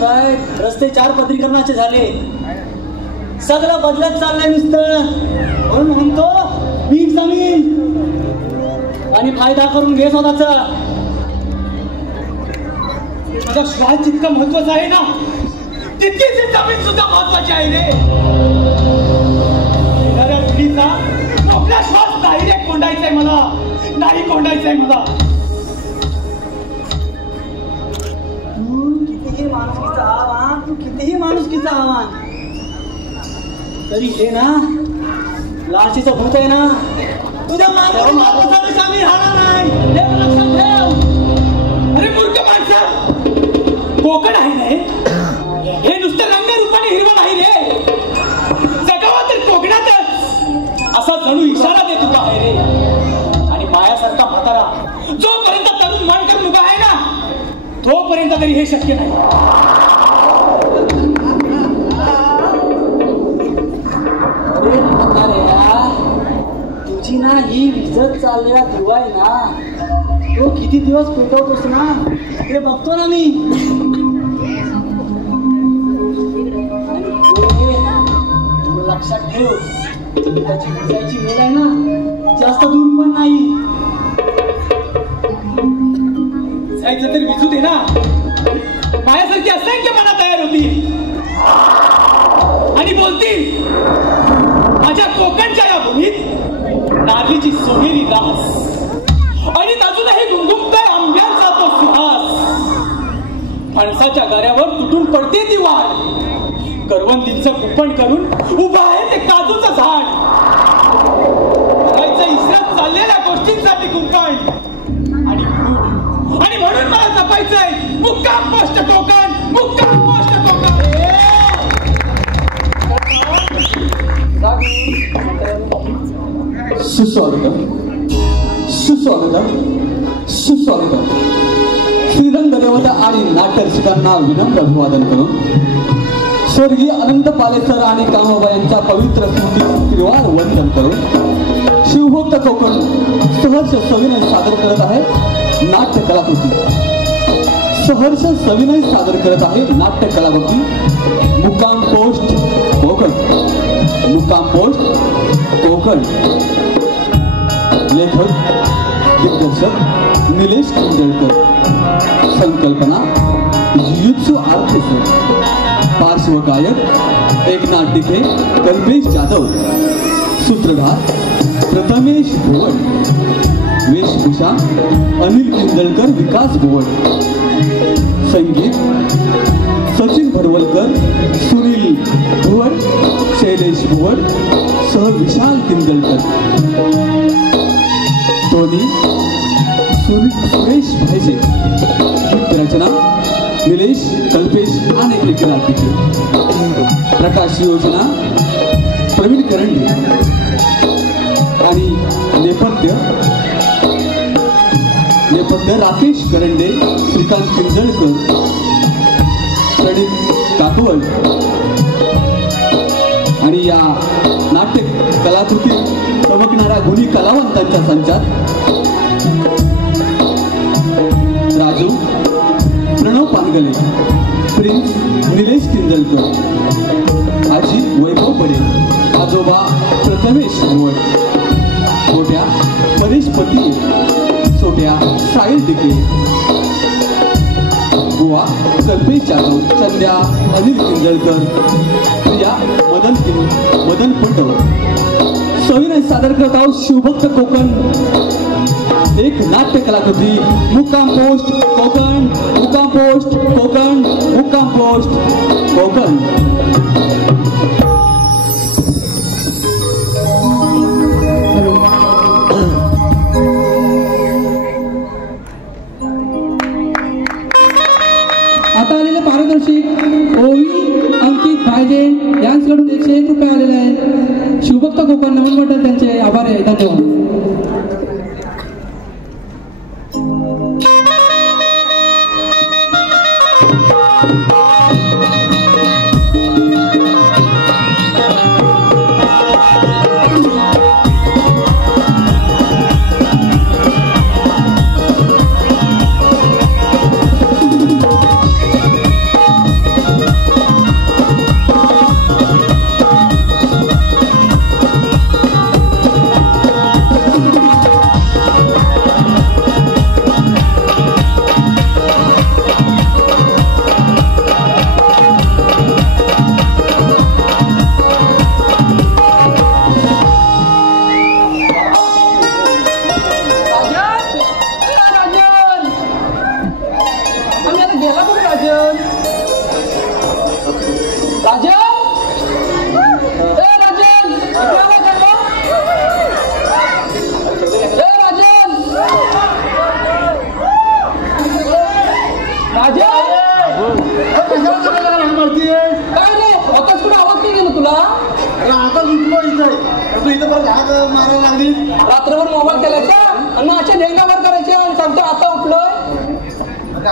काय रस्ते 4 पत्रीकरणाचे झाले, सगळं बदलत चाललंय नुसतं. म्हणून म्हणतो पीक जमीन आणि फायदा करून घे स्वतःचा. माझा श्वास जितका महत्वाचा आहे ना, तितकीच जमीन सुद्धा महत्वाची आहे रे. येणाऱ्या पिढीचा आपला श्वास डायरेक्ट कोंडायचाय मला, नाही कोंडायचंय मला. तू कितीही माणुसकीचं आव्हान तरी हे ना लाचीचं भूत आहे ना, तुझ्या माणसाला सामील राहणार नाही, हे लक्षात ठेव. अरे मूर्ख माणसा, कोकण आहे रे हे, नुसतं रंगरूपाने हिरवं नाही रे. जगावा तर कोकणातच असा जणू इशारा देत उभा आहे रे. आणि मायासारखा म्हातारा जोपर्यंत तरुण मन करून उभा आहे ना, तोपर्यंत तरी हे शक्य नाही. तुझी ना ही विजत चाललेला दिवा आहे ना, तो किती दिवस पेटवतोस ना ते बघतो ना मी. तू लक्षात ठेव, त्याची विजायची वेळ आहे ना जास्त दूर पण नाही. जायचं तर विजू दे ना, माझ्यासारखी असंख्य मना तयार होती आणि बोलतील माझ्या कोकणच्या या भूमीत नारळीची सोनेरी रास आणि अजूनही घुमघुमतोय आंब्याचा तो सुहास. फणसाच्या गाऱ्यावर तुटून पडते ती वाढ, करवंदीचं कुंपण करून उभं आहे ते काजूचं झाड. करायचं इसरत चाललेल्या गोष्टींसाठी कुंपण आणि म्हणून मला जपायचंय मुक्काम पोस्ट कोकण, मुक्काम पोस्ट कोकण. सुस्वागतम सुस्वागतम सुस्वागतम. श्रीरंग देवता आणि नाट्यरसिकांना विनम्र अभिवादन करून स्वर्गीय अनंत पालेसर आणि कामोबा यांच्या पवित्र स्मृती त्रिवार वंदन करून शिवभक्त कोकण सहर्ष सविनय सादर करत आहे नाट्य कलाकृती. सहर्ष सविनय सादर करत आहे नाट्य कलाकृती मुक्काम पोस्ट कोकण. मुक्काम पोस्ट कोकण. लेखक दिग्दर्शक निलेश कुंडळकर. संकल्पना युयुत्सु आर्टिस्ट. पार्श्वगायक एकनाथ डिके, कल्पेश जाधव. सूत्रधार प्रथमेश भुवड. वेशभूषा अनिल कुंडळकर, विकास भुवड. संगीत सचिन भरवलकर, सुनील भुवड, शैलेश भुवड सह विशाल किंदळकर. ध्वनी सुरेश भाईजे. रचना निलेश, कल्पेश आणि एकनाथ डिके. प्रकाश योजना प्रवीण करंडे आणि नेपथ्य राकेश करंडे, श्रीकांत किंजळकर, प्रणित काकवड. आणि या नाट्य कलाकृती चमकणाऱ्या गुणी कलावंतांच्या संचात राजू प्रणव पानगले, प्रिन्स निलेश किंजळकर, आजी वैभव बडे, आजोबा प्रथमेश भुवड, मोठ्या परेश पती, छोट्या साहिल डिके, बुवा कल्पेश जाधव, चंद्या अनिल किंजळकर, प्रिया मदन पटव. सविनय सादर करत आहोत शिवभक्त कोकण एक नाट्य कलाकृती मुक्काम पोस्ट कोकण. मुक्काम पोस्ट कोकण. मुक्काम पोस्ट कोकण. आता आलेले पारितोषिक ओवी अंकित भाईजे यांच्याकडून 101 रुपये आलेले आहेत. शिवभक्त कोकण नमन मंडळ त्यांचे आभार आहे. धन्यवाद.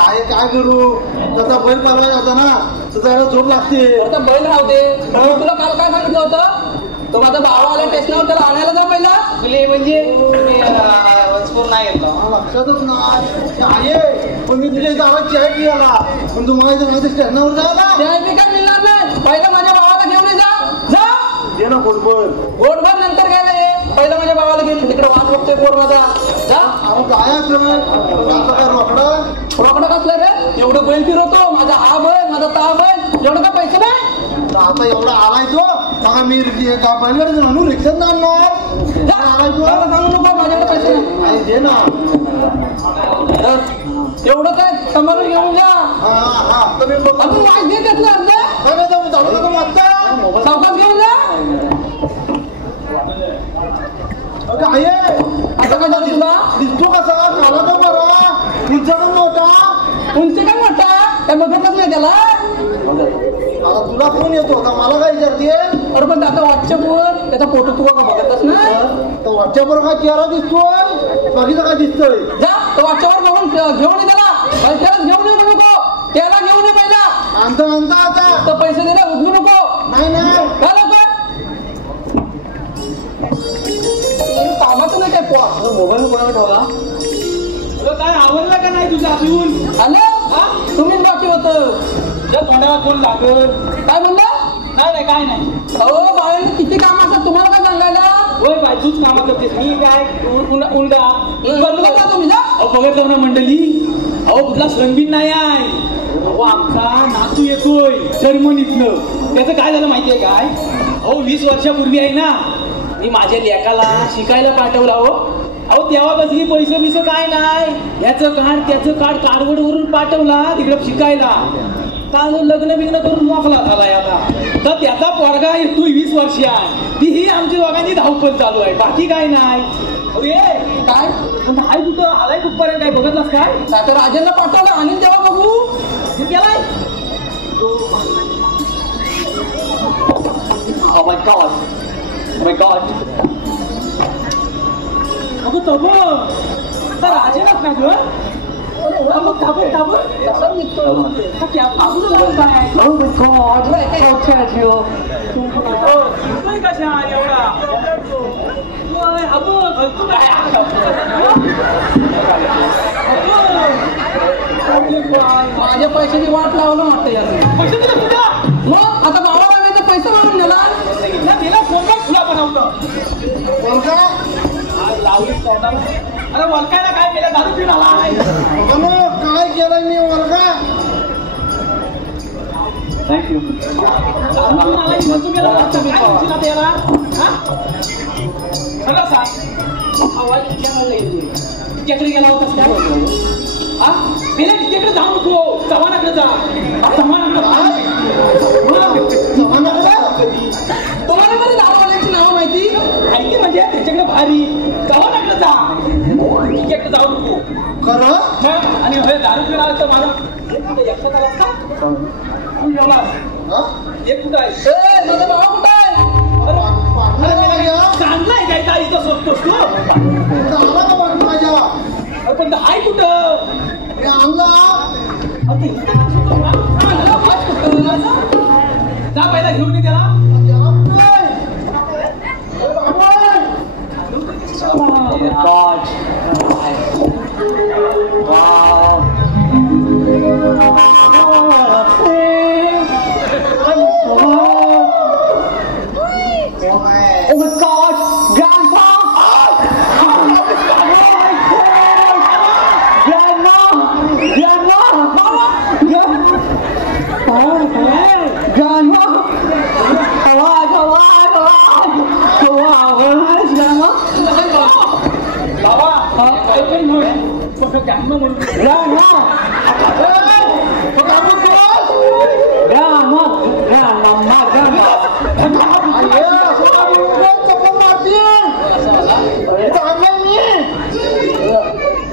काय काय करू त्याचा बैल परवा होता ना त्याला झोप लागते. आता बैल राहते तुला काल काय सांगितलं होतं तो माझा भाव आला स्टेशनवर त्याला आणायला जा पहिला तुले म्हणजे नाही येतो लक्षातच नाही आहे पण मी तुझ्या गावात चाय पियाला पण तुम्हाला माझ्या स्टेशनवर जायला चाय बी काय मिळणार नाही पहिला माझ्या भावाला घेऊन जा दे ना गोडबोल गोडभर नंतर घ्यायला ये पहिला माझ्या भावाला घेऊन तिकडे वाट बघतोय पोर माझा जा काय रोकडं कसलं रे एवढं बैल फिरवतो माझा हा बैल माझा ता बैल एवढं का पैसे नाही आता एवढा आलाय तो मग मी बैलगाडी म्हणून रिक्षात आणणार आलाय तो सांगू नको माझ्याकडे पैसे नाही दे ना एवढं काय समोर घेऊन जा तुम्ही अजून वाईट दे त्यातलं अर्ध चौकात घेऊन जा काय आता काय झालं तुला दिसतो कसा झाला तो बरा तुमच्याकडे मोठा उंची काय मोठा काय बघतच नाही त्याला आता तुला फोन येतो होता मला काय विचारते अरे पण आता व्हॉट्सअपवर त्याचा फोटो तुला का बघतच नाही तर व्हॉट्सअपवर काय चेहरा दिसतोय बघितलं काय दिसतोय जा तो व्हॉट्सअपवर बघून घेऊन ये त्याला त्यालाच घेऊन येऊ नको त्याला घेऊन ये पहिला आणता आता तर पैसे दिले उचलू नको नाही काय लवकर कामाचं नाही काय मोबाईल कोणाला ठेवला काय आवडलं का नाही तुझं अजून आलं तुम्हीच बाकी होतं त्या तोंडाला कोण लागल काय म्हणलं नाही काय नाही अहो बाळांनी किती काम असतात तुम्हाला काय सांगायला होय बाय तूच कामं करतेस मी काय उलटा बघितलं तुम्ही जा बघितलं ना मंडळी अहो कुठला श्रमबीन नाही आहे अहो आमचा नातू येतोय जर्मनीतनं त्याचं काय झालं माहितीये काय अहो 20 वर्षापूर्वी आहे ना मी माझ्या लेकाला शिकायला पाठवला अहो तेव्हा कसली पैसे बिसं काय नाही याचं काढ त्याचं काढ कार्डवरून पाठवला तिकडं शिकायला का लग्न बिग्न करून मोकला झालाय आता तर त्याचा पोरगा येतोय 20 वर्षा तीही आमच्या दोघांची धावपळ चालू आहे बाकी काय नाही काय पण हाय कुठं आलाय कुठपर्यंत काय बघतलास काय आता राजांना पाठवलं आणि तेव्हा बघू गेलाय Oh my God! Oh my God! अगं तब आता राजेलाच ना ग कसं निघतो Oh my God! How can you? कशा एवढा माझ्या पैशाची वाट लावलं वाटतं यार मग आता भावाला पैसे मारून दिला तिला कोणता फुला बनवतं कोणता अरे वलकायला काय केलं दारू पिऊन आला काय केलंय मी वर्गा Thank you. तिच्याकडे गेला होतास काय हा तिच्याकडे जाऊ नको चव्हाणाकडे जा तुम्हाला कधी दारूवाल्याची नावं माहिती माहिती म्हणजे त्याच्याकडे भारी चव्हाणाकडे जा तिच्याकडे जाऊ नको खरं आणि दारू पिऊन तर मला लक्षात आला का एक कुठं आहे माझा भाव कुठं आहे चांगलाय काय ताईचा सोडतोस तू माझ्या पण हाय कुठं जा पहिला घेऊन ये त्याला God! Wow! Oh my God! Grandpa!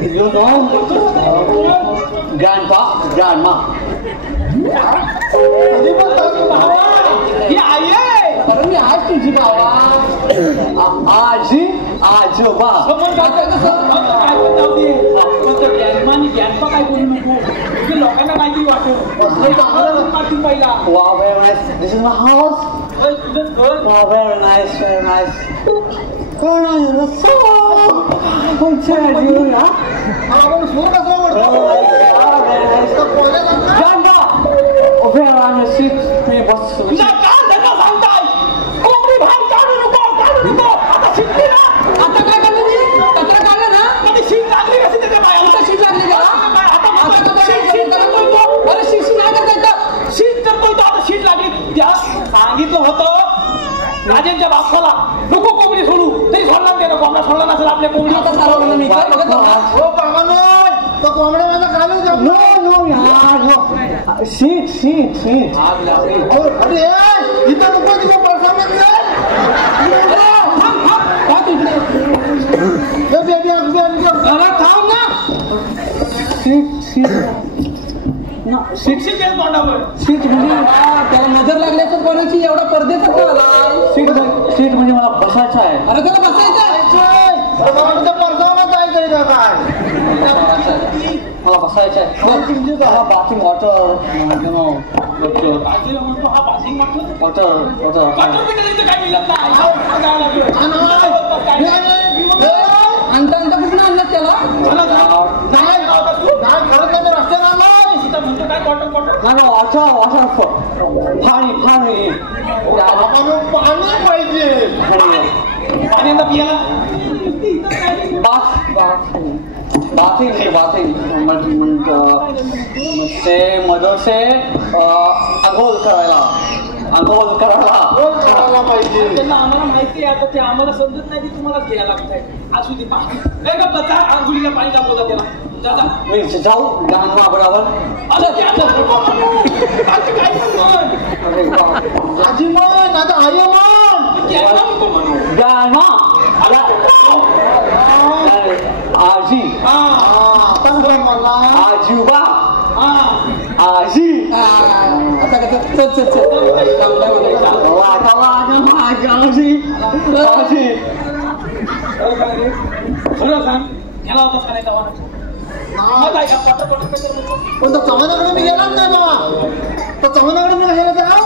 You know, grandpa, grandma. ही आई आहे अरे मी आज तुझी भावा आजी, आजोबा. ग्रॅन्डमा अजिबात काय बोलू नको म्हणजे लोकांना काहीतरी वाटत पहिला Wow, very nice. This is my house. तुझं घर Wow, very nice, very nice. Very nice. That's so. Good you, yeah? आपण सूर कसं Very आवडतो nice. Very nice. Janda. Oh, very nice. Sit. Hey, boss. तुझा का धंदा सांगताय कोंबडी बाहेर काढू नको आता शिकली ना आता काय करतो मी कचरा काढला ना कधी शीट लागली कशी त्याच्या बाहेर आता शीट लागली का अरे शीट नाही करता येतं शीट करतोय तो आता शीट लागली त्या सांगितलं होतं राजेंच्या बापाला नको कोंबडी सोडू तरी सोडला ते नको आम्हाला सोडला नसेल आपल्या कोंबडी आता सारवलं मी काय बघत होता हो बाबांनो तो कोंबड्या माझा खाली जाऊ No, yeah, no. Sit. अरे इथं नको तिथं प्रसंग थांब ना शिक्षित आहे तोंडावर Sit म्हणजे त्याला नजर लागली असेल कोणाची एवढा परदेशात का आला सीट म्हणजे मला बसायचं आहे. अरे त्याला बसायचं परसावला जायचंय का काय मला बसायचं आहे. मला बाथिंग वॉटर बाजूला म्हणतो हा बाजिंग म्हटलं वॉटर कटर पिटर इथं काय मिळत नाही आणता कुठून आणलं त्याला रस्त्याला आलाय म्हणतो काय कॉटन वॉटर पाणी पाणी पाहिजे पाणी आता पियाला बाथिंग मदरसे आंघोळ करायला पाहिजे त्यांना आम्हाला माहिती आहे आता ते आम्हाला समजत नाही की तुम्हाला घ्यायला लागतंय असू दे नाही का बचा आंघोळीला पाणी दाखवता त्याला दादा मी जाऊ गाणं बरोबर अरे काय म्हणून आजी म्हण आता आई म्हण नको म्हणू गाणं आजी मला आजोबा हा आजी आता कसं चल खरं सांग ह्याला होताच का नाही तेव्हा पण तो चव्हाणाकडे मी गेलाच नाही बाबा तो चव्हाणाकडे मी कशाला जाऊ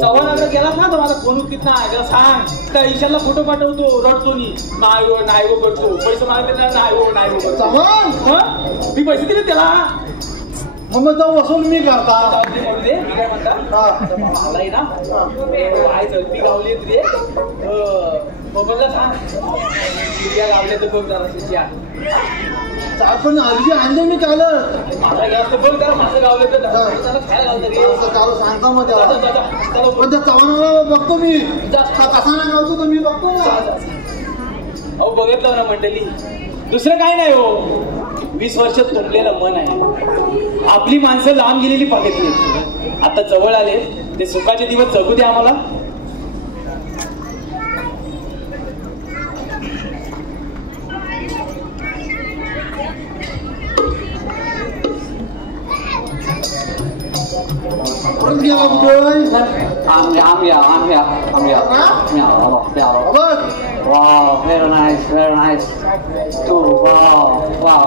चव्हाणाकडे गेलास ना तर मला फोन उचलीत नाही त्याला सांग त्या ईशाला फोटो पाठवतो रडतो नाही करतो पैसे मागितले नाही करतो चव्हाण मी पैसे दिले त्याला मग जाऊ वसूल मी करता मी काय म्हणता मलाही ना आई चलती गावली रे मोबाईलला सांग गावले तर बघ जरा पण हलगी आणले मी काल माझा गॅस तर बघ जरा माझं गावले तर खायला गावलं रे काल सांगता मग त्याला पण त्या चव्हाणाला बघतो मी कसा ना गावतो तो मी बघतो ना अहो बघितलं ना मंडळी दुसरं काय नाही हो 20 वर्ष तुटलेलं मन आहे आपली माणसं लांब गेलेली बघितली आता जवळ आले ते सुखाचे दिवस जगू दे आम्हाला Wow, very nice. Wow.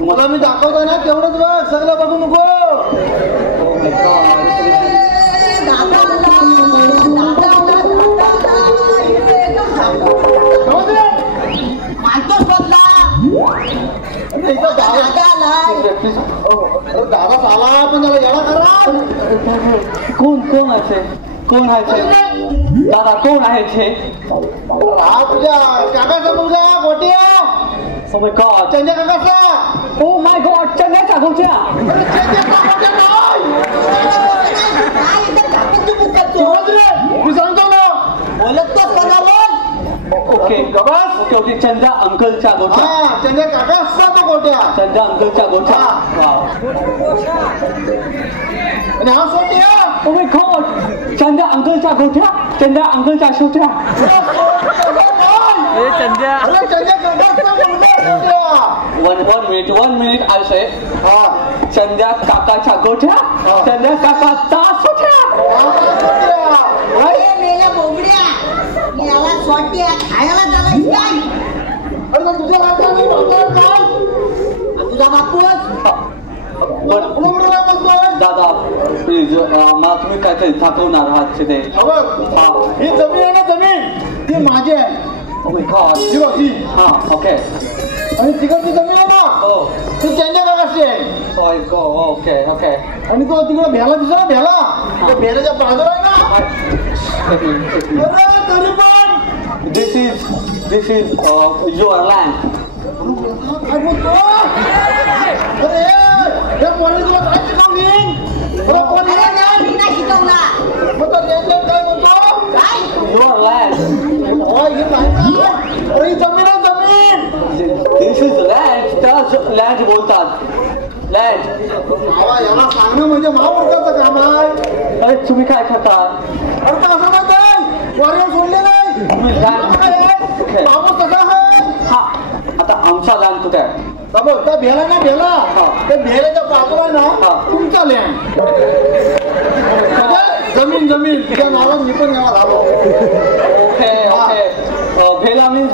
मला मी दाखवतो ना तेवढंच बघ सगळं बघू नको Oh my God. दादा आला पण त्याला याला करा कोण आहे दादा कोण आहे ते हा तुझ्या काकाचा मुलगा गोट्या Oh my God. त्यांच्या काकाचा Oh my God. चंद्याचा गोट्या मी सांगतो ना ओके चंदा अंकलच्या गोट्या हा त्यांच्या काका असतात गोट्या चंदा अंकलच्या गोट्या आणि हा सोट्या Oh my God. चंदा अंकलच्या गोट्या चंदा अंकलच्या छोट्या अरे त्यांच्या काका one minute I'll say चंद्या काकाच्या गोट्या चंद्या काकाचा छोट्या मेल्या बोबड्या याला सोट्या खायला झाला अरे तुझ्या दादा प्लीज मला तुम्ही काहीतरी दाखवणार आहात तिथे. ही जमीन आहे ना जमीन ती माझी आहे. ही बघ ही. हा ओके. आणि तिकडची जमीन आहे ना ती त्यांच्या काकाची आहे. Okay okay. आणि तो तिकडे भेला दिसला ना भेला तो भेलाच्या बाजूला आहे ना. अरे तरी पण दिस इज युअर लँड. काय बोलतो? अरे या पोराने तुला काय शिकवली? अरे पोराने काय शिकवला? मग तो लेंडर काय बोलतो? Your land. हे नाही ना. अरे ही जमीन आहे जमीन. दिस इज लँड. त्याला लँड बोलतात. लँड. याला सांगणं म्हणजे महापुरुषाचं काम आहे. अरे तुम्ही काय खाता? अरे तर असं म्हणताय वॉरियर सोडले नाही. बाबू कसा आहे? हा आता आमचा लँड कुठे आहे? बाबू त्या भेला ना भेला त्या भेल्याच्या बाजूला ना तुमचा लँड. जमीन जमीन तुझ्या नावात मी पण यावा झालो. Okay okay. भेला मीन्स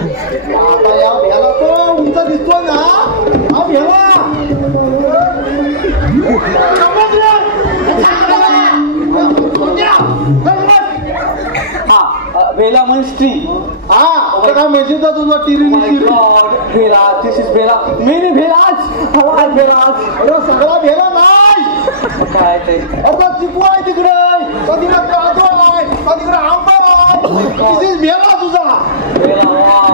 आता या भेला तो उंचा दिसतोय ना हा भेला. हा भेला मीन्स ट्री. हा काय माहिती तुझा टिरी भेला. दिस इज भेला. मेनी भेलाज. हवा भेलाज. अरे सगळा भेला नाही. काय ते? अरे चिकू आहे तिकडे कधी काजू आहे कधी आंबा आहे. दिस इज भेला तुझा.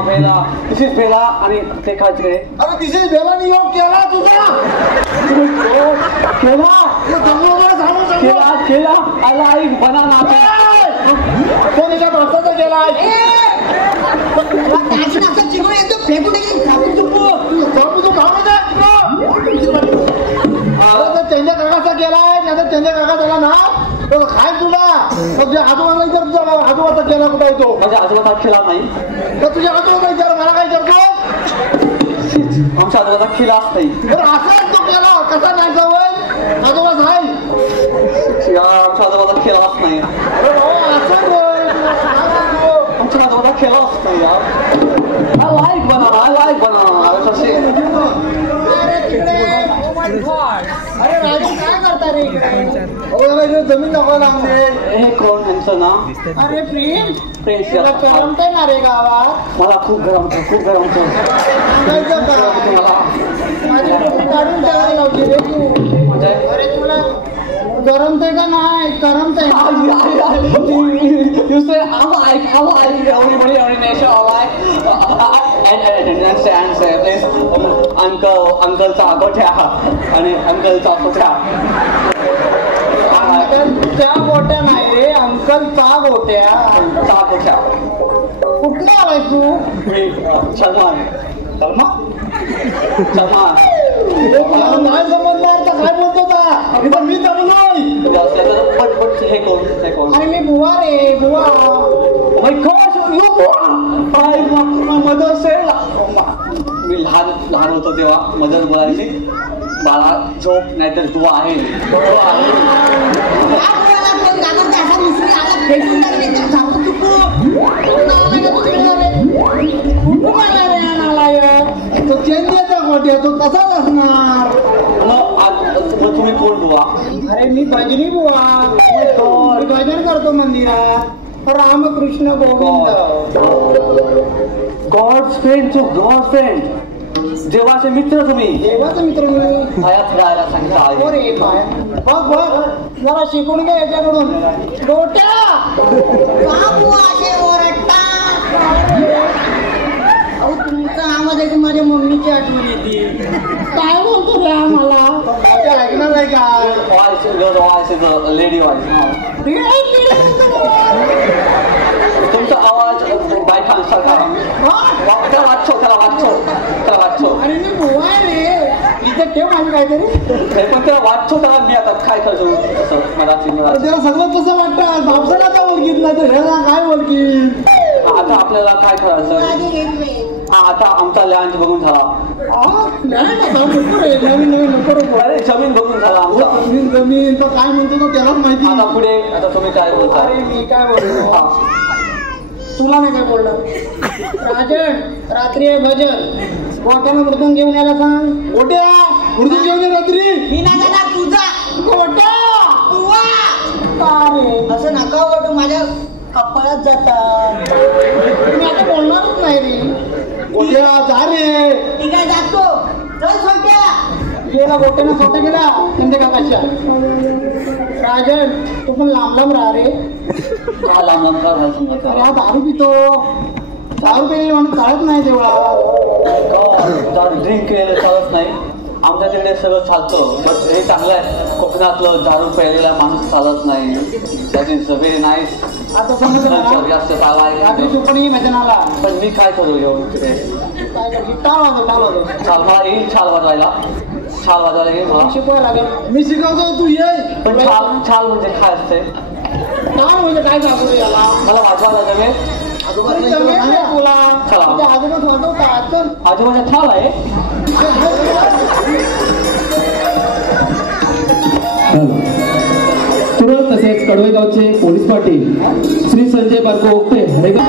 भेला. दिस इज भेला आणि ते काय तिकडे? अरे दिस इज भेला नि योग केला तुझा. केला अलाइक बनाना. कोणीच्या भाषाचा केलाय? चिकून येतो फेकून त्यांच्या काकाचा केलाय नाही तर त्यांच्या काका झाला ना तर खाय तुला. तुझ्या आजोबाला विचार तुझा आजोबाचा केला कुठं येतो? माझ्या आजोबाचा केला नाही. तर तुझ्या आजोबाला विचार मला काय करतो? आमच्या आजोबाचा केलाच नाही. तर असाच तो केला कसा नाही जावं आजोबाच आहे. आमच्या आजोबाचा केलाच नाही. अरे बाबा असं आमच्या आजोबाचा केलाच नाही यार. I like banana. अरे राजू काय करता रे इकडे? जमीन दाखवायला लागते. हे कोण यांचं ना? अरे प्रेम फ्रेंड्स तुला करमतंय ना रे गावात? मला खूप गरम होतं. सांगायचं का? माझी टोपी काढून ठेवायला लावली रे तू. म्हणजे अरे तुला करमतंय का नाही? करमतंय. You say I like everybody every nation I like and say please अंकलचा गोठ्या आणि अंकलचा गोठ्या. त्या गोट्या नाही रे अंकलचा गोट्या. कुठला आलाय तू? मी सलमान. नाही समजणार तर काय बोलतो का? मी जमलोय. हे कोण? आणि मी बुवा रे बुवा. मी लहान होतो तेव्हा मदर बोलायची बाळा झोप नाहीतर तू आहे. तो चेंद्याचा गोट्या तो कसाच असणार. मग तुम्ही कोण बुवा? अरे मी भजनी बुवा. मी भजन करतो मंदिरात. रामकृष्ण गोविंद. God's friend. देवाचे मित्र तुम्ही. देवाचा मित्र मी. हयात राहायला सांगितलं. रे पाय बघ जरा शिकून घे याच्याकडून. गोट्या तुमचं आवाज ऐकून माझ्या मम्मीची आठवण येते. काय बोलतो रे आम्हाला? ऐकणार नाही का? Lady voice. तुमचा आवाज बायकांसारखा. त्याला वाचतो. अरे मी बुवा रे इथे ठेव माझी काहीतरी. पण त्याला वाचतो त्याला मी आता काय करतो मराठी. त्याला सगळं कसं वाटतं भावसाला का ओळखीत नाही तर ह्याला काय ओळखी. आता आपल्याला काय करायचं? आता आमचा लँड बघून झाला. नवीन नको. अरे जमीन बघून झाला आमचा. जमीन तो काय म्हणतो तो त्यालाच माहिती. आता पुढे आता तुम्ही काय बोलता? अरे मी काय बोलतो तुला नाही काय बोललं. राजन रात्री आहे भजन. गोट्यानं मृदून घेऊन यायला सांग. गोट्या उडून घेऊन ये रात्री. मी नाही जाणार तुझा खोटा तुवा का रे? असं नका ओढू माझ्या कपाळात जातात. मी आता बोलणारच नाही रे. उद्या जा रे. ठीक आहे जातो. चल सोट्या. गेला गोट्यानं स्वतः गेला चंदे काकाच्या. राजन तू पण लांब लांब राहा रे. हा लांब लांब का राहायला सांगत अरे हा दारू पितो. दारू पिलेली माणूस चालत नाही देवळात. ड्रिंक केलेलं चालत नाही. आमच्या तिकडे सगळं चालतं. बट हे चांगलं आहे. कोकणातलं दारू प्यायलेला माणूस चालत नाही. That is very nice. आता समजलं ना? जास्त चालाय. रात्री तू पण ये मैदानाला. पण मी काय करू येऊन तिथे? काय करशील? टाळ वाजव. छाल मला येईल. छाल वाजवायला येईल मला. शिकवायला लागेल. मी शिकवतो तू ये. पण छाल म्हणजे काय असते? टाळ म्हणजे काय सांगू रे याला? मला वाजवायला जमेल. जमेल नाही तुला. चला. तुझ्या आजोबाच वाजवता. चल. आजोबाच्या छाल आहे. तुरंत तसेच कडवेगावचे पोलीस पाटील श्री संजय बारको ओक्ते हरेगाव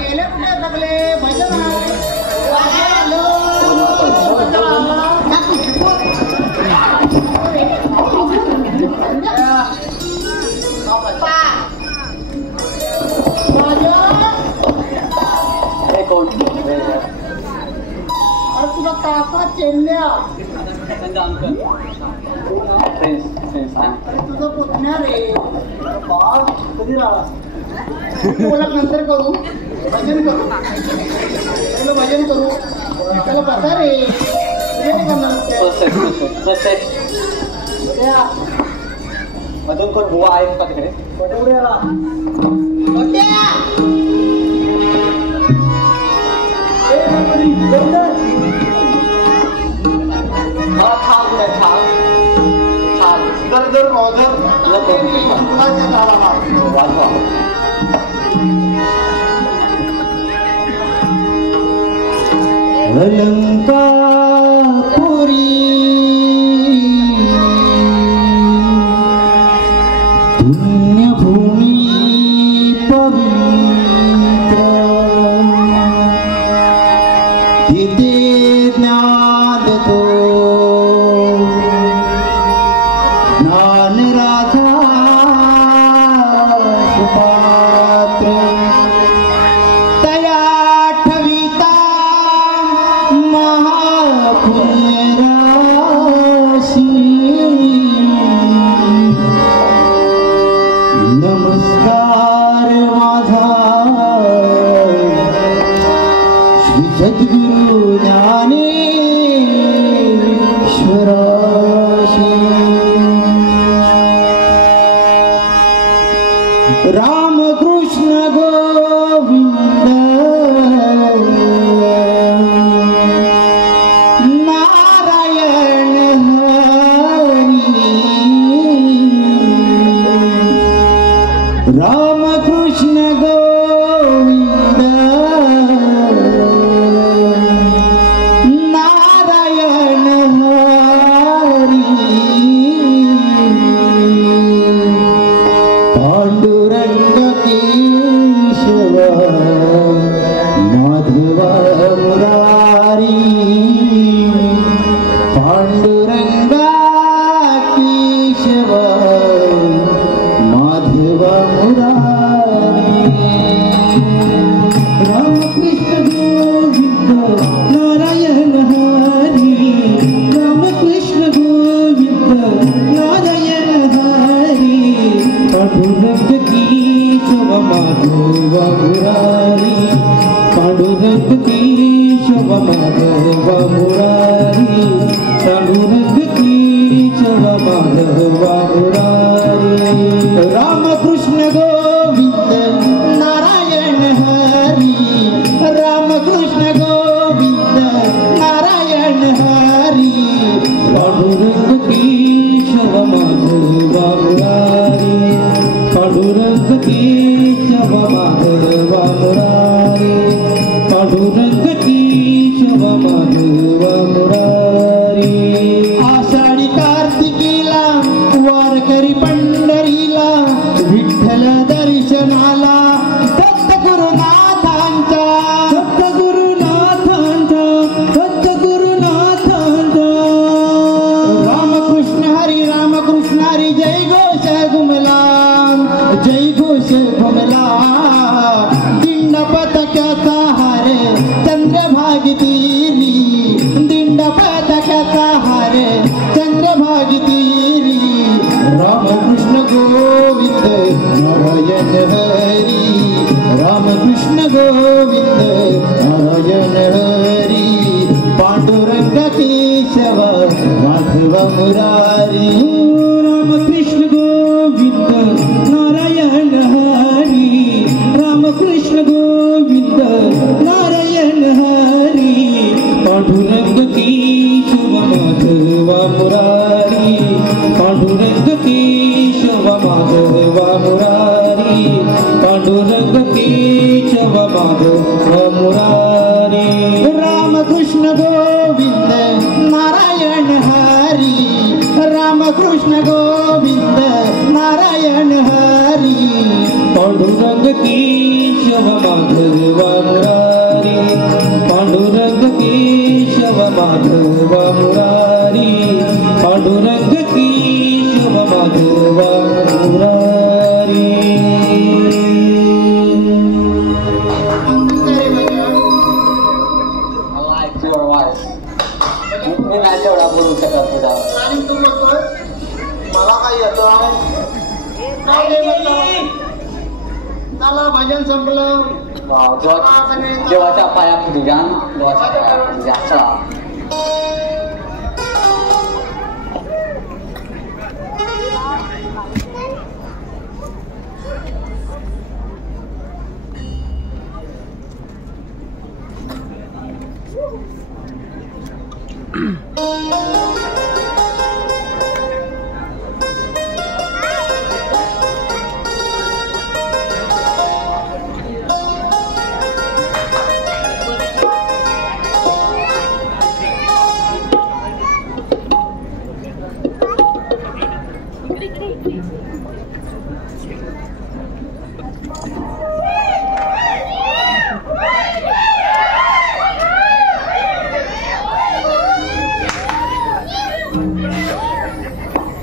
गेले कुठे सगळे भजन आहे. हे कोण? अरे तुझा काका चेन्या. तुझं पुतण्या रे. बाळ कधी राहा. ओळख नंतर करू. भजन करू. पहिलं भजन करू. त्याला बसा रे. तुझे नाही करणार. उद्या अजून कोण बुवा आहेत का तिकडे? उद्याला मला छान आहे. छान दर वाजवा. अलंकापुरी पुण्यभूमी पवित्र तिथे ज्ञान देतो ज्ञानराजा सुपात्र तया ठविता महापुण्यराशी नमस्कार माझा श्री सद्गुरु ज्ञानेश्वराशी. रामकृष्ण गोविंद नारायण हरी. रामकृष्ण गोविंद नारायण हरी. पांडुरंग केशव माधव मुरारी. पांडुरंग केशव माधव मुरारी. रामकृष्ण गोविंद नारायण हरी. रामकृष्ण गोविंद नारायण हरी. पांडुरंग केशव माधव मुरारी. पांडुरंग केशव माधव मुरारी. पांडुरंग केशव माधव मुरारी. रामकृष्ण गोविंद नारायण हरी. रामकृष्ण गोविंद नारायण हरी. पांडुरंग केशव माधव मुरारी. पांडुरंग केशव माधव मुरारी. पांडुरंग केशव माधव मुरारी. आषाढी कार्तिकीला नारायण हरी रामकृष्ण गोविंद नारायण हरी पांडुरंग केशव माधव मुरारी रामकृष्ण गोविंद नारायण हरी रामकृष्ण गोविंद नारायण हरी पांडुरंग केशव माधव मुरारी पांडुरंग केशव माधव मुरारी पांडुरंग केशव माधव मुरारी रामकृष्ण गोविंद नारायण हरी रामकृष्ण गोविंद नारायण हरी पांडुरंग केशव माधव मुरारी पांडुरंग केशव माधव मुरारी पांडुरंग केशव माधव मुरारी मी नाही तेवढा बोलू शकत तुझा आणि तू म्हणतोय मला काय येतं चला भजन संपलं देवाच्या पाया तुझ्या देवाच्या पाया तुझ्या चला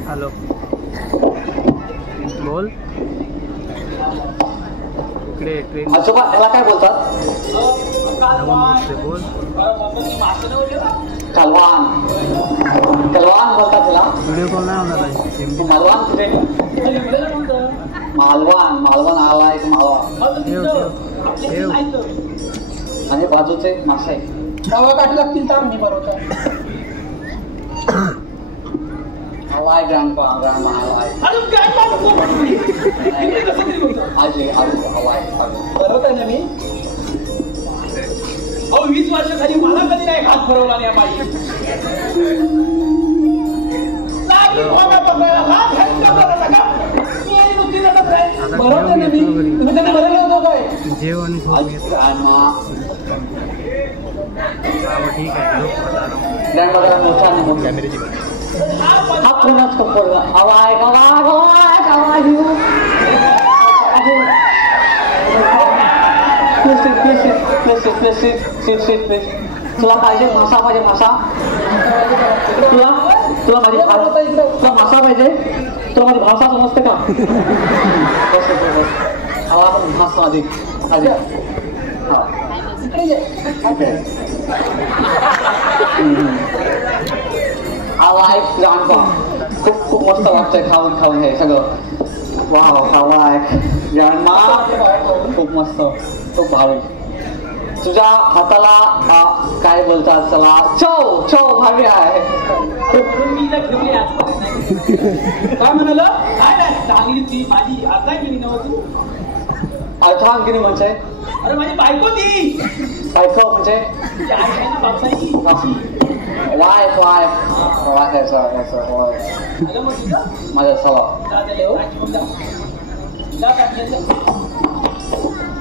हॅलो बोल इकडे ट्रेन आजोबा याला काय बोलतात बोल कलवान कलवान बोलतात त्याला व्हिडिओ कॉल नाही होणार आहे मालवान कुठे मालवान मालवान आला एक मालवान ठेव ठेव ठेव आणि बाजूचे मासे डावा काठी लागतील तर मी बरोबर हवाय ग्रँडपा ग्रँडमा हवाय आजी आजी हवाय बरोबर ना मी 20 वर्षाखाली मला कधी नाही घात भरवला नाही बाई बरोबर ना मी तुम्ही त्यांना बरं होतो काय जेवण ग्रँडमा ठीक आहे ग्रँडमा जरा मोठा नाही कॅमेऱ्याची हा कोणाच कपडा हवाय हवाय हवाय हवाय तुला पाहिजे मासा पाहिजे मासा तुला तुला माझी तुला मासा पाहिजे तुला माझी भाषा समजते का हवा पण भास माझी आधी हा आवाय ग्रँडपा खूप खूप मस्त वाटतंय खाऊन खाऊन हे सगळं वाव हवाय ग्रँडमा खूप मस्त खूप भारी तुझ्या हाताला काय बोलतात चला चव चव भारी आहे काय म्हणाल काय नाही चांगली ती माझी अर्धांगिनी नव्हती अर्धांगिनी म्हणजे अरे माझी बायको ती बायको म्हणजे वाय वाय वाय आहे सर माझ्या सवा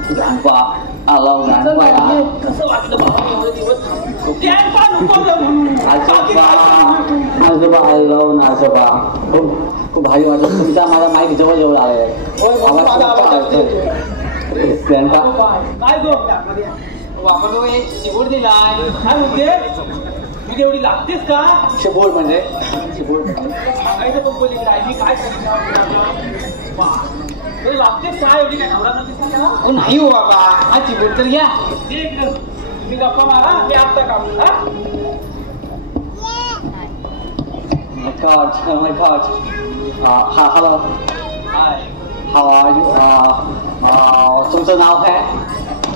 ग्रँडपा I love grandpa. कसं वाटलं बाबा एवढे दिवस आजोबा I love आजोबा खूप भारी वाटत तुमचा माझा माईक जवळ जवळ आलाय ग्रँडपा काय गो आपण एक शिबोड दिलाय काय म्हणते मी तेवढी लागतेस का शिबोड म्हणजे सांगायचं पण बोल इकडे आई काय सांगितलं लागतेच काय एवढी काय नवरा नव्हती नाही हो बाबा हा चिबोड तर घ्या तुम्ही गप्पा मारा मी आता काढून my god, oh my god. Hello. Hi how are you तुमचं नाव काय?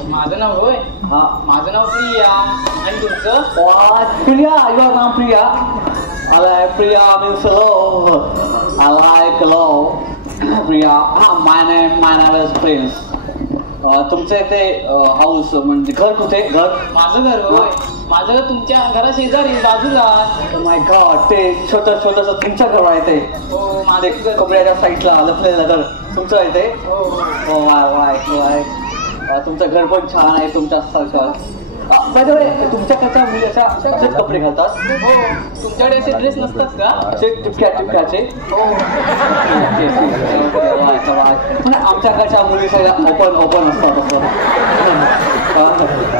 माझं नाव होय, हा माझं नाव प्रिया. आणि तुमचं? प्रिया, युअर नाम Priya. I like Priya means hello. I like hello. Priya. My name is Prince. तुमचं इथे हाऊस म्हणजे घर कुठे? घर? माझं घर होय, माझं तुमच्या घरा शेजारी बाजूला. माय गॉड, ते छोटस तुमचं घर आहे ते. हो, माझं घर. कपड्याच्या साईडला लपलेलं घर तुमचं आहे ते. हो. वाय तुमचं घर पण छान आहे तुमच्या सारखं. तुमच्याकडच्या मुली असेच कपडे घालतात? हो. तुमच्याकडे असे ड्रेस नसतात का? असे टिपक्याचे? हो. आमच्याकडच्या मुली सगळ्या ओपन असतात.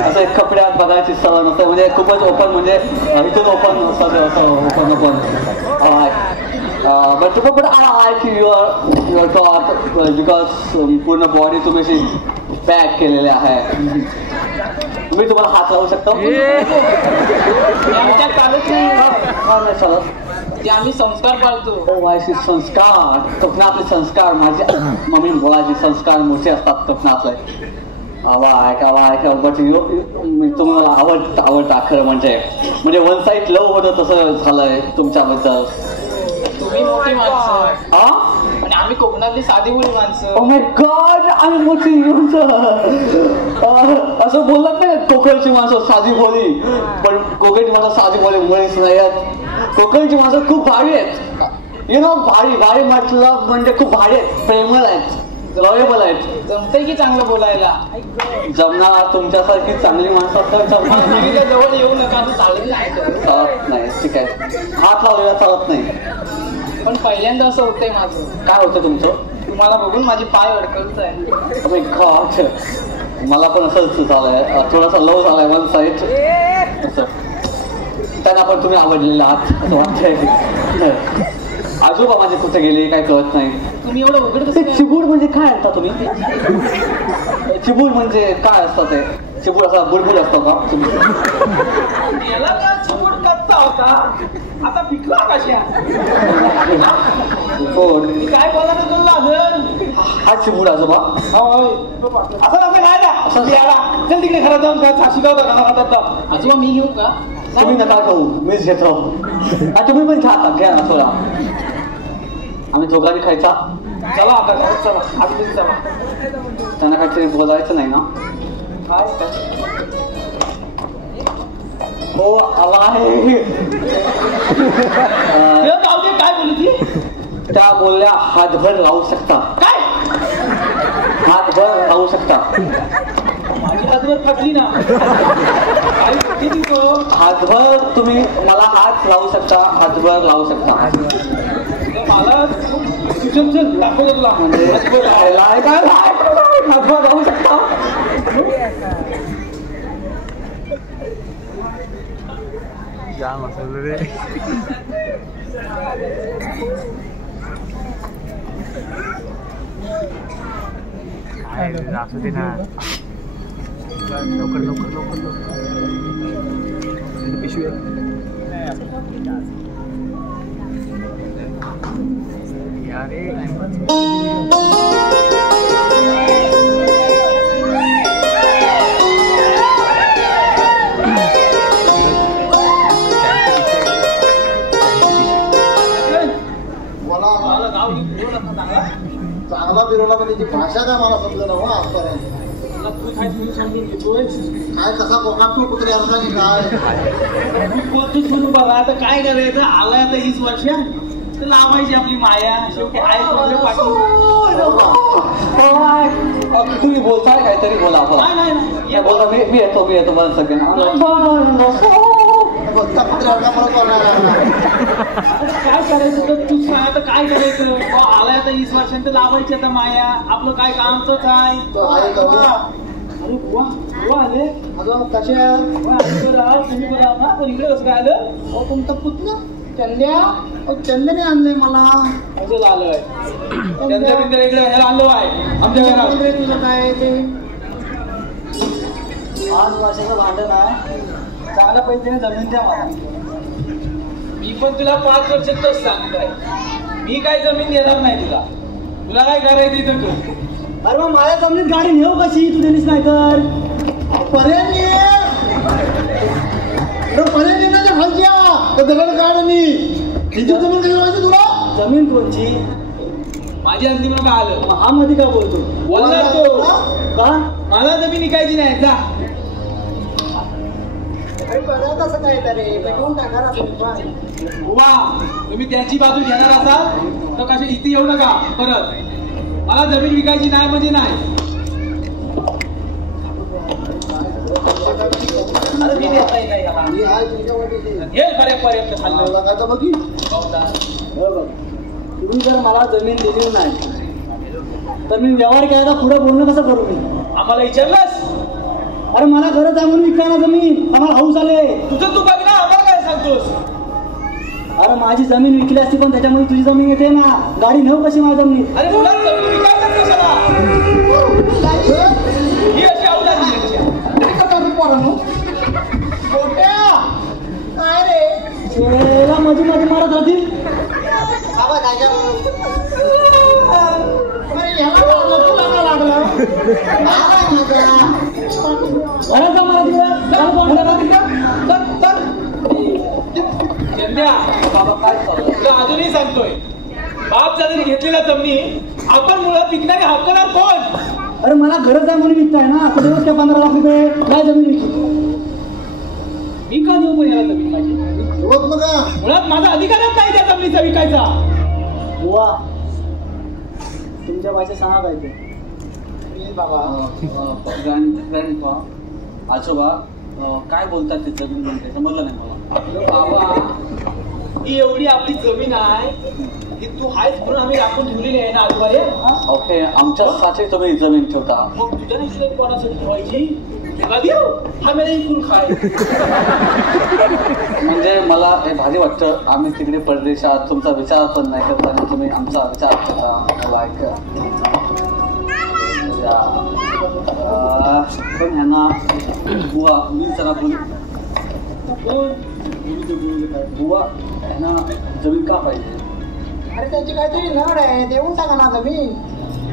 असं कपड्यात बघायची सवय नसते, म्हणजे खूपच ओपन, म्हणजे इथून ओपन सगळं असं open. But I like your thought because पूर्ण बॉडी तुम्ही अशी पॅक केलेली आहे. मी तुम्हाला हात लावू शकतो? आमच्या चालत नाही. चालत ते आम्ही संस्कार पाळतो. संस्कार, कोकणातले संस्कार. माझी मम्मी बोलायची संस्कार मोठे असतात कोकणातले. बट तुम्ही मला आवडता खरं म्हणजे वन साईड लव होतं तसं झालंय तुमच्याबद्दल. तुम्ही मोठी माणसं आणि आम्ही कोकणातली साधी मुली माणसं. ओ माय गॉड, आम्ही मोठी असं बोललात नाही. कोकणची माणसं साधी बोली, पण कोकणची माणसं साधी बोली मुळीच नाही आहेत. कोकणची माणसं खूप भारी आहेत. भारी म्हटलं म्हणजे खूप भारी आहेत, प्रेमळ आहेत, लवेबल आहेत. जमतंय की चांगलं बोलायला? जमणार तुमच्यासारखी चांगली माणसं तर जमणार. जवळ येऊ नका, तू चालत नाही. चालत नाही. ठीक आहे, हात लावलेला चालत नाही. पण पहिल्यांदा असं होतंय माझं. काय होतं तुमचं? तुम्हाला बघून माझे पाय अडकत आहे. मला पण असंच झालंय, थोडासा लव झालाय वन साईड. असं त्यांना पण तुम्ही आवडलेला आहात असं वाटतंय. आजोबा माझे कुठे गेले काय कळत नाही. तुम्ही एवढं उघड चिबूड म्हणजे काय आणता तुम्ही? चिबूड म्हणजे काय असतं ते? चिबूड असा बुलबुल असतो का? याला का चिबूड कच्चा होता, आता पिकला कशा? काय बोलायचं तुला अजून? हा चिबूड आजोबा? असं काय ना? चल तिकडे घरात जाऊन आजोबा मी घेऊ का? तुम्ही नका खाऊ, मीच घेतो. तुम्ही पण घ्या ना थोडा. आम्ही दोघांनी खायचा. चला आता घरात चला, आतमध्ये चला. त्यांना काहीतरी बोलायचं नाही ना? काय हो आला आहे. काय बोलू ती? त्या बोलल्या हातभर लावू शकता. काय हातभर लावू शकता? माझी हातभर फाटली ना. हातभर तुम्ही मला हात लावू शकता, हातभर लावू शकता. मला दाखवलं तुला म्हणजे हातभर लावू शकता. जाम असं रे. असू दे ना. लवकर पिशवी यारे. चांगला बिरवला पण त्याची भाषा काय मला समजलं ना हो आजपर्यंत. काय कसा कोकणात तू कुत्रे असता की काय? बघा आता काय करायचं, आलाय आता 20 वर्ष तर लावायची आपली माया. शेवटी आहे तुम्ही बोलताय काहीतरी बोला. नाही बोला. मी येतो मला सगळं. काय करायचं तर तू सांग आता काय करायचं. आलाय आता 20 वर्षांत लावायची आता माया. आपलं काय काम तर काय. अरे बुवा आले कशा तुम्ही बघा ना. पण इकडे कसं काय आलं? तुमचा पुतण्या चंद्याने आणलंय मला. असं आलोय चंद्या बिंद्या इकडे आणलो आहे आमच्या घरात. तुझं काय ते 5 वर्षाचं भांडण आहे. चांगल्या पैशाने जमीन द्या मला. मी पण तुला 5 वर्षातच सांगतोय, मी काय जमीन देणार नाही तुला. तुला काय करायचं इथं कर. अरे मग माझ्या जमिनीत गाडी नेऊ कशी तू दिलीस नाही तर पर्याय नेण्याच्या खालच्या तर दगड काढणी हिची जमीन कशी व्हायची तुला? जमीन कोणची? माझी अंतिम का आलं मग हा मध्ये का बोलतो? बोलला तो का मला जमीन विकायची नाही जा. कसं काय तरी भेटून टाका वा तुम्ही त्यांची बाजू घेणार असाल तर कसे इथे येऊ नका परत. मला जमीन विकायची नाही म्हणजे नाही. अरे मी देत नाही काही हा. मी आहे तुमच्यामध्ये हे पर्यंत खाल्लं लागायचं बघी बरोबर. तुम्ही जर मला जमीन दिली नाही तर मी व्यवहार केला पुढे बोलणं कसं करू मी? आम्हाला विचारलंस अरे मला गरज आहे म्हणून विकायला जमीन. आम्हाला हाऊस आले. तुझं तू बघ ना आम्हाला काय सांगतोस. अरे माझी जमीन विकली असती पण त्याच्यामध्ये तुझी जमीन येते ना. गाडी नेऊ कशी माझी जमीन? अरे तुला जमीन विकायचं कशाला. ही अशी अवलादी काय रे शेला मध्ये मध्ये मारत राहतील. बाबा लागलं घराचा मला तुला अजूनही सांगतोय बाप जातीने घेतलेल्या जमिनी आपण मुळात विकणारे हक्कदार कोण? अरे मला गरज आहे म्हणून विकताय ना. आता दिवस काय 15 लाख रुपये काय जमीन विकली? मी का देऊ पण याला जमीन माझी? होत नका मुळात माझा अधिकारच नाही त्या जमिनीचा विकायचा. बुवा तुमच्या भाषेत सांगा काय ते. आजोबा काय बोलतात ते जमीन म्हणजे समजलं नाही मला. बाबा ही एवढी आपली जमीन आहे की तू हायच म्हणून आम्ही राखून ठेवलेली आहे ना आजोबा रे. ओके आमच्यासाठी तुम्ही जमीन ठेवता. मग तुझ्या निश्चित कोणासाठी ठेवायची? तेव्हा देऊ हा मेला इकून खाय. म्हणजे मला ते भारी वाटतं. आम्ही तिकडे परदेशात तुमचा विचार पण नाही करता आणि तुम्ही आमचा विचार करता. लाईक पण ह्यांना बुवा मी जरा बुवा ह्यांना जमीन का पाहिजे? अरे त्याची काहीतरी नड आहे देऊन टाका ना जमीन.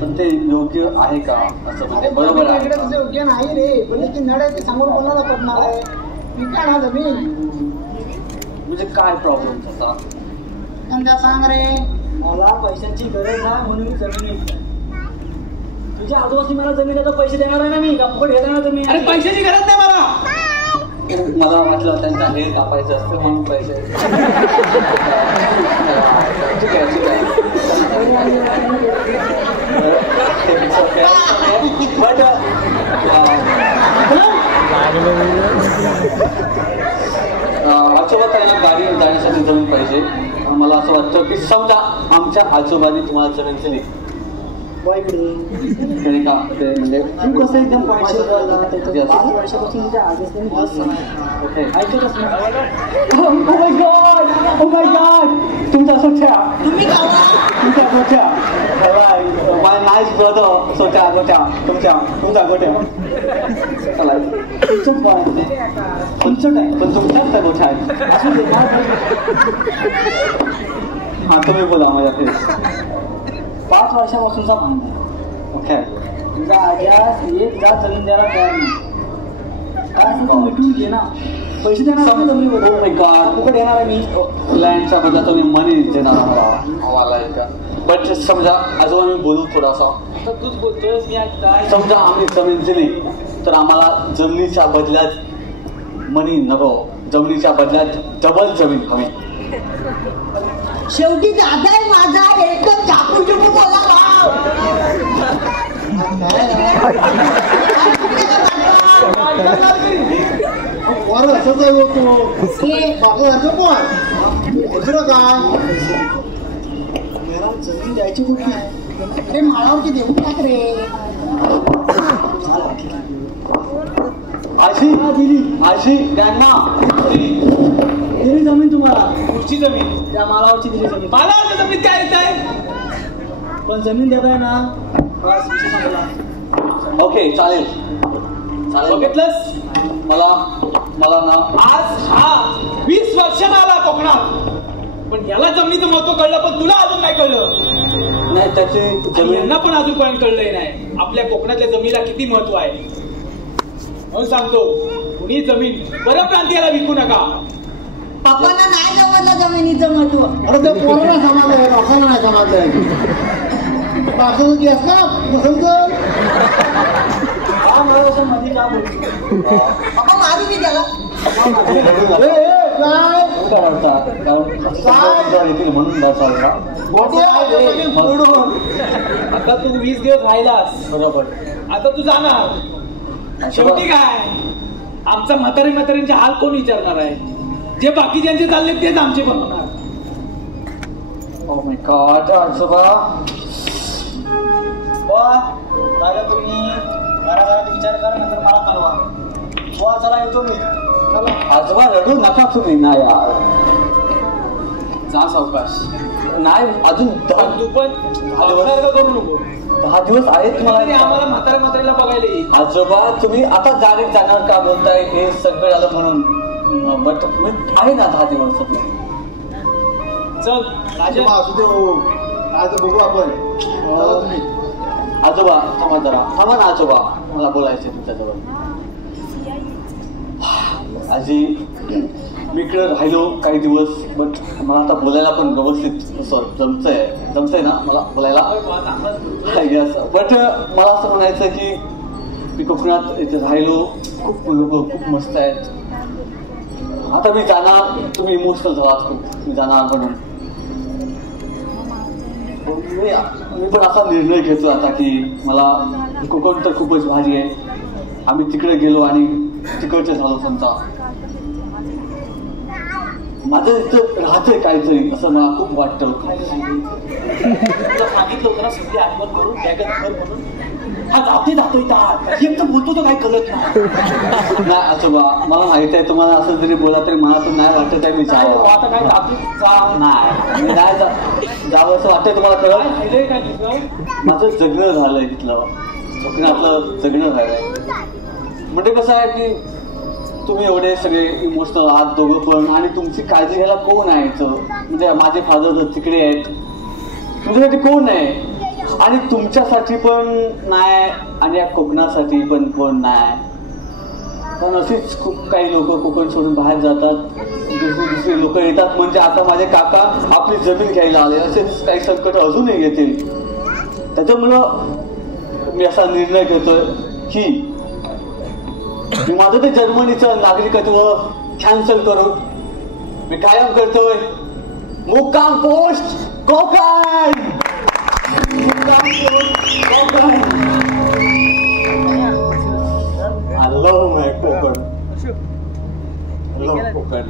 पण ते योग्य आहे का असं अरे म्हणजे बरोबर आहे तुझं योग्य नाही रे पण त्याची नड आहे ती समोर कोणाला पडणार आहे? विका ना जमीन. म्हणजे काय प्रॉब्लेम होता? त्यांना सांग रे. मला पैशांची गरज आहे म्हणून मी जमीन विकतोय. तुझ्या आजोबाशी मला जमीन आता पैसे देणार आहे ना मी का फुकट घेणार जमीन? अरे पैशाची गरज नाही मला. मला वाटलं त्यांचा हेर कापायचं असतं म्हणून पैसे. ठीक आहे ठीक आहे बट आजोबा त्यांना गाडी जाण्यासाठी जमीन पाहिजे. मला असं वाटतं की समजा आमच्या आजोबांनी तुम्हाला जमीन दिली तरी का ते म्हणजे तू कसं एकदम पाचशे वर्षापासून तुझ्या आजोबांनी ऐकतच नाही. ओ माय गॉड तुमचा सोच्या तुमचा सोच्या माय नाईस ब्रदर सोच्या गोट्या तुमचा गोट्या तुमचं आहे पण तुमच्याच त्या गोठ्या आहेत. असू दे हां तुम्ही बोला माझ्या 5 वर्षापासूनचा भांडण आहे. ओके तुझा आज्यास एक जात जमीन द्यायला तयार नाही. काय असं तू मिटून घे ना. पैसे देणार आहे जमीन फुकट येणार आहे मी. लँडच्या बद्दल तुम्ही मनी देणार आम्हाला. बट समजा आजोबा मी बोलू थोडासा. तूच बोलतोय मी ऐकताय. समजा आम्ही जमीन दिली तर आम्हाला जमिनीच्या बदल्यात मनी नको. जमिनीच्या बदल्यात डबल जमीन हवी. शेवटी दादा आहे माझा एकदम चाकू चुकू बोला राव. वर असंच आहे होतो बाकी पण दुसरं काय जमीन द्यायची कुठली? ते माळावरती देऊन टाक रे. आजी आजी ग्रँडमा दिली जमीन तुम्हाला. पुढची जमीन त्या मालावरची दिली जमीन. मला वाटतं जमीन काय येत आहे. पण जमीन देताय ना बस विषय संपला. ओके चालेल चालेल. बघितलंस मला ना आज हा 20 वर्षांना आला कोकणात पण याला जमिनीचं महत्व कळलं पण तुला अजून नाही कळलं. नाही त्याची आणि जमीन यांना पण अजूनपर्यंत कळलंय नाही आपल्या कोकणातल्या जमिनीला किती महत्व आहे. म्हणून सांगतो कुणी जमीन परप्रांतीयाला विकू नका. पप्पांना नाही जमलं जमिनीचं महत्व. अरे ते पोरांना समजलंय, लोकांना नाही समजलंय. असं केस ना नसेल तर हा मला असं मध्ये का बोलतो पप्पा मारू मी त्याला. काय रडतात कारण येतील म्हणून बसायला मोठे आहे, म्हणून आता तू 20 दिवस राहिलास, बरोबर. आता तू जाणार. शेवटी काय आमचा म्हाताऱ्यांचे हाल कोण विचारणार आहे. जे बाकीच्यांचे चालले तेच आमचे बनवणार. ओ माय गॉड आजोबा पाहिलं तुम्ही घराघरात विचार करा नंतर मला कळवा. वा चला येतो मी. चला आजोबा रडू नका तुम्ही ना यार. जा सावकाश. नाही अजून पण तू पण संसर्ग करू नको. 10 दिवस आहेत तरी तुम्हाला. आम्हाला म्हाताऱ्याला बघायला येईल. आजोबा तुम्ही आता डायरेक्ट जाणार का बोलताय हे संकट आलं म्हणून. बट मी आहे ना 10 दिवस. चल राजा. असू दे हो. काय तर बघू आपण. चला तुम्ही. आजोबा थांबा जरा. थांबा ना आजोबा मला बोलायचं तुमच्याजवळ. आजी मी इकडे राहिलो काही दिवस बट मला आता बोलायला पण व्यवस्थित जमतंय ना मला बोलायला. यस बट मला असं म्हणायचं की मी कोकणात इथे राहिलो. खूप लोक खूप मस्त आहेत. आता मी जाणार. तुम्ही इमोशनल झालात खूप. मी जाणार म्हणून मी पण असा निर्णय घेतो आता की मला कोकण तर खूपच भारी आहे. आम्ही तिकडे गेलो आणि तिकडचे झालो समजा. माझं इथं राहतंय काहीतरी असं मला खूप वाटतं. तुला सांगितलं होतं ना सध्या आठवण करून बॅगत घर म्हणून. हा जातो इथं एकदम बोलतो तर काय कळत नाही. नाही आजोबा मला माहित आहे तुम्हाला असं जरी बोला तरी मला तर नाही वाटत आहे मी जावं. आता काय आपली नाही मी नाही जावं असं वाटतंय तुम्हाला कळत. राहिलंय काय तुझं. माझं जगणं झालंय तिथलं. कोकणातलं जगणं झालंय. म्हणजे कसं आहे की तुम्ही एवढे सगळे इमोशनल आहात दोघं पण आणि तुमची काळजी घ्यायला कोण आहे इथं. म्हणजे माझे फादर तिकडे आहेत. तुमच्यासाठी कोण आहे आणि तुमच्यासाठी पण नाही आणि या कोकणासाठी पण कोण नाही. कारण अशीच खूप काही लोक कोकण सोडून बाहेर जातात. दुसरी लोक येतात. म्हणजे आता माझे काका आपली जमीन घ्यायला आले. असेच काही संकट अजूनही येतील. त्याच्यामुळं मी असा निर्णय घेतोय की मी माझं ते जर्मनीचं नागरिकत्व कॅन्सल करून मी कायम करतोय मुक्काम post Konkan. I love my Konkan. I love Konkan.